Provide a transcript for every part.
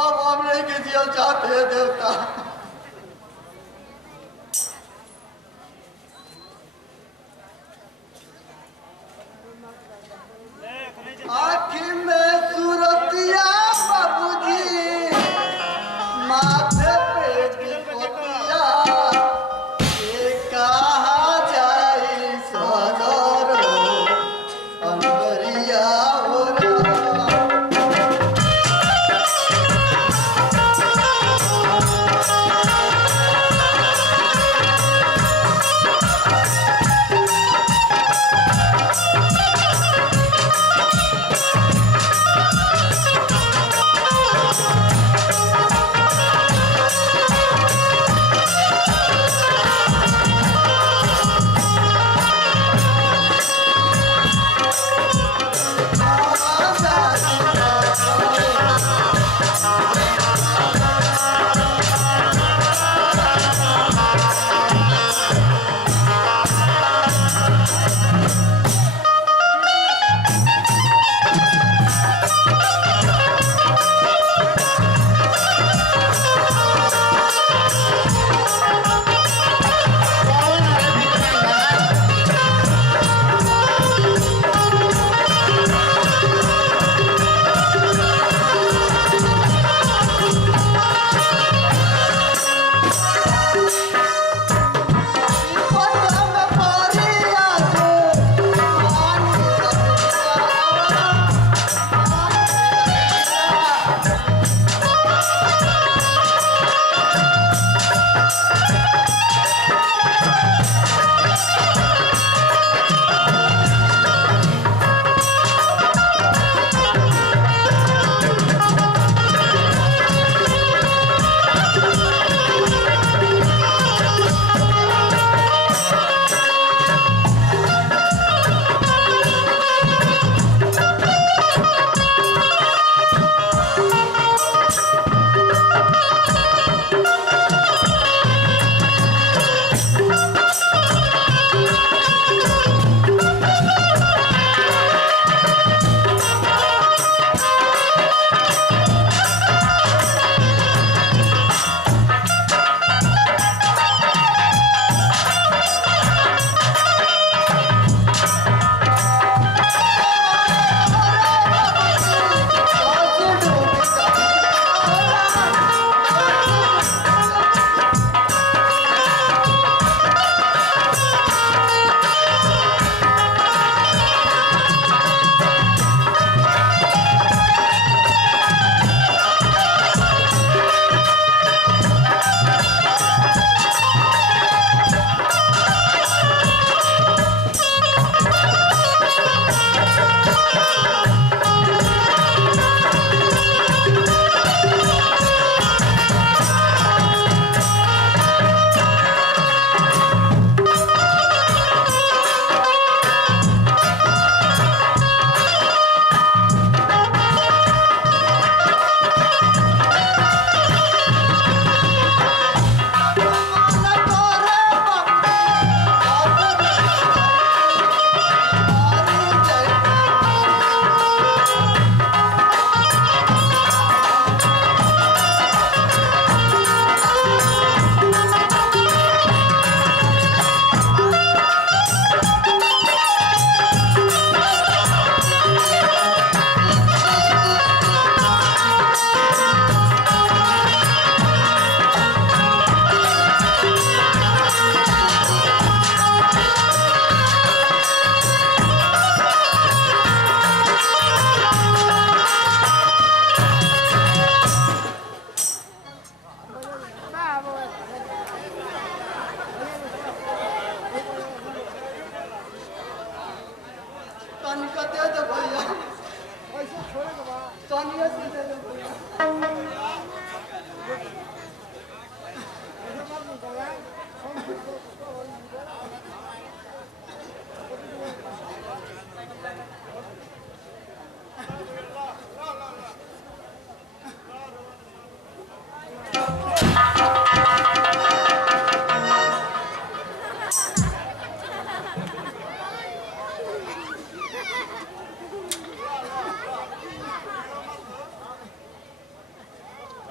अब हम नहीं के जियल चाहते हैं देवता। आँखी में सूरतिया बाबूजी, माथे पे टिकोटिया, ये कहाँ जाई सदरो अंबरिया हो रहा।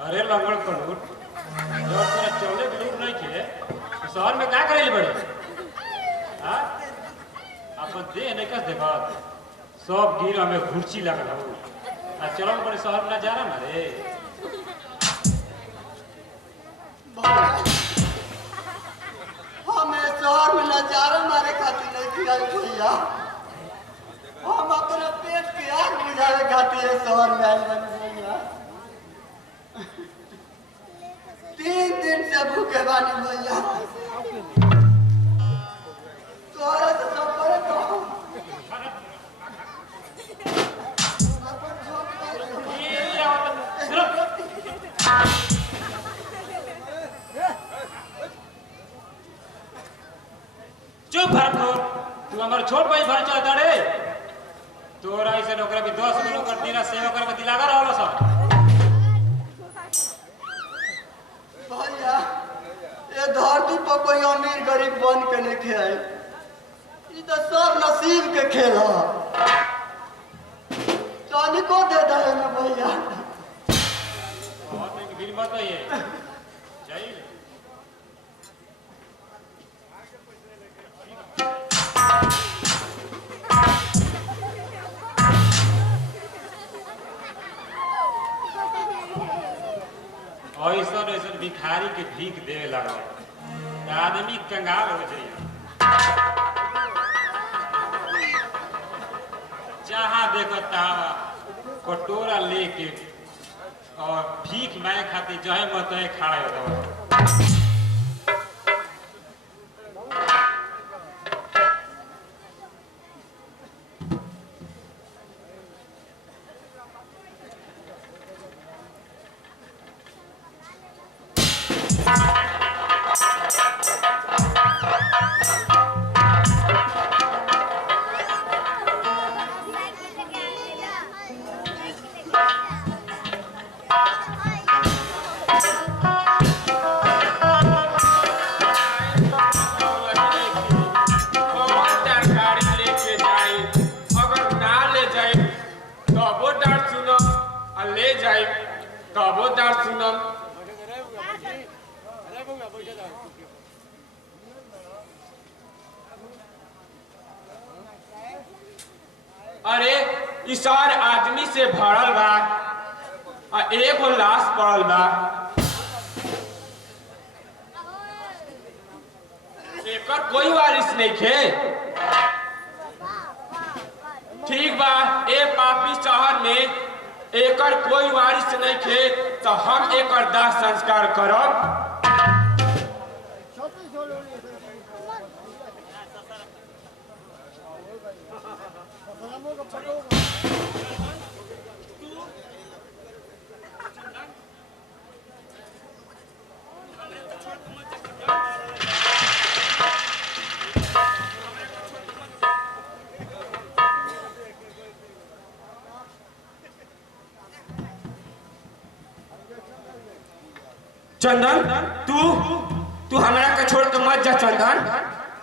अरे लंगड़ कलूर जब तेरा चौले कलूर नहीं खे तो शहर में क्या करे बड़े हाँ अपन दे नहीं कस देखा सब गिर हमें घुर्ची लगल हो चलो बड़े शहर में ना जा रहा ना रे हमें शहर में नजारा मारे खातिर नहीं किया भैया हम अपने पेट के आग बुझावे खातिर शहर में आए बने भैया 3 दिन से भूखे बानी भैया तोरा से सब करे तो चुप भर तू हमारे छोट भाई भर चाहता रे तोरा ऐसे नौकरी भी 10 किलो कर दिना सेवा कर में दिलागा रहलो सब भैया ये धरती पर कोई अमीर गरीब बन के नहीं खेल ये तो सब नसीब के खेल है तनिको दे दे ना भैया बहुत एक गिर मत है ये चाहिए ऐसा ऐसा भिखारी के भीख देवे लगा आदमी कंगाल हो जाए जहाँ देखो तहाँ कटोरा लेके और भीख मांगे खातिर जहे मत खड़ा होता अरे इसार आदमी से भरल बा और एगो लाश पड़ल बा एकर कोई वारिस नहीं खे ठीक बा ए पापी शहर में एकर कोई वारिस नहीं खे तो हम एकर दाह संस्कार करब चंदन तू हमरा के छोड़ के मत जा चंदन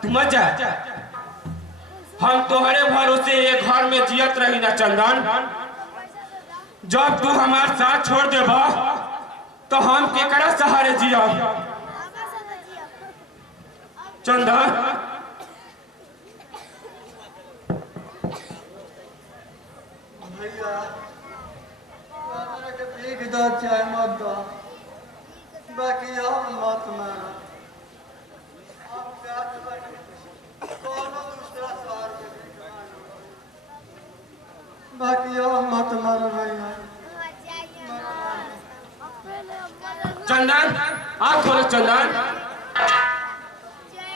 तू मत जा हम तोहरे भरोसे ये घर में जियत रही ना चंदन जब तू हमारे साथ छोड़ देबा तो हम केकरा सहारे जियब चंदन भैया हमरा के भीख दो चाहे मत दो बाकी हम मत मारो हम काज बाकी कोनो दूसरा शहर में बाकी हम मत मारो भैया चंदन आँख खोलो चंदन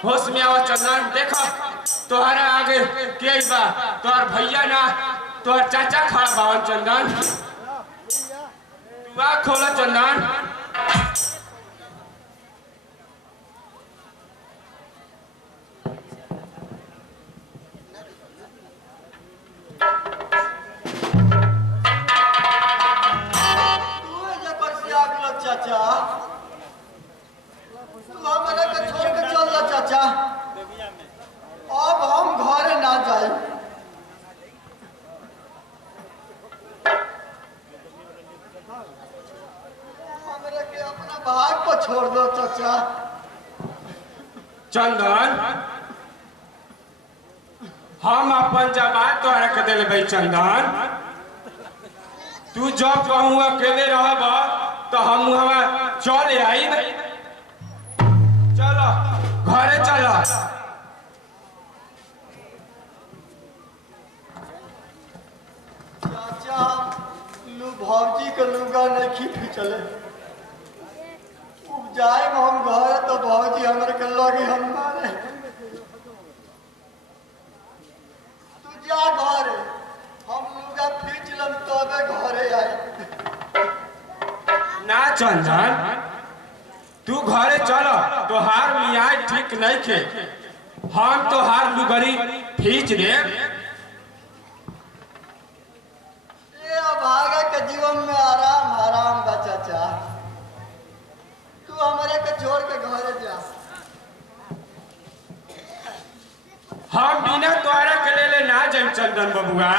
होश में आओ चंदन देखो तोहरा आगे के बा तोहर भैया ना तोहर चाचा खड़ा बावन चंदन तू आँख खोलो चंदन चाचा तू हमरा के छोड़ के चल जा चाचा अब हम घरे ना जाए हम अपना भाग को छोड़ दो चाचा। चंदन हम अपन जबान तोहरा के दिल भाई चंदन। तू जब कहूँ अकेले रहब तो हम चल आई। चलो घरे चलो। चाचा भौजी के लुगा नहीं खींचले जाए हम घर तो भौजी हमरे के लगे हम मारे। तू जा घरे हम लुगा खींच लम तबे घरे आए। ना चंदन तू घरे चलो तोहार मियाँ ठीक नहीं खे। हम तोहार लुगरी खींच दे। भागा के जीवन में आराम आराम बा चाचा। तू हमारे के छोड़ के घरे जा। हम बिना तोहरा के ले ना जाए चंदन बबुआ।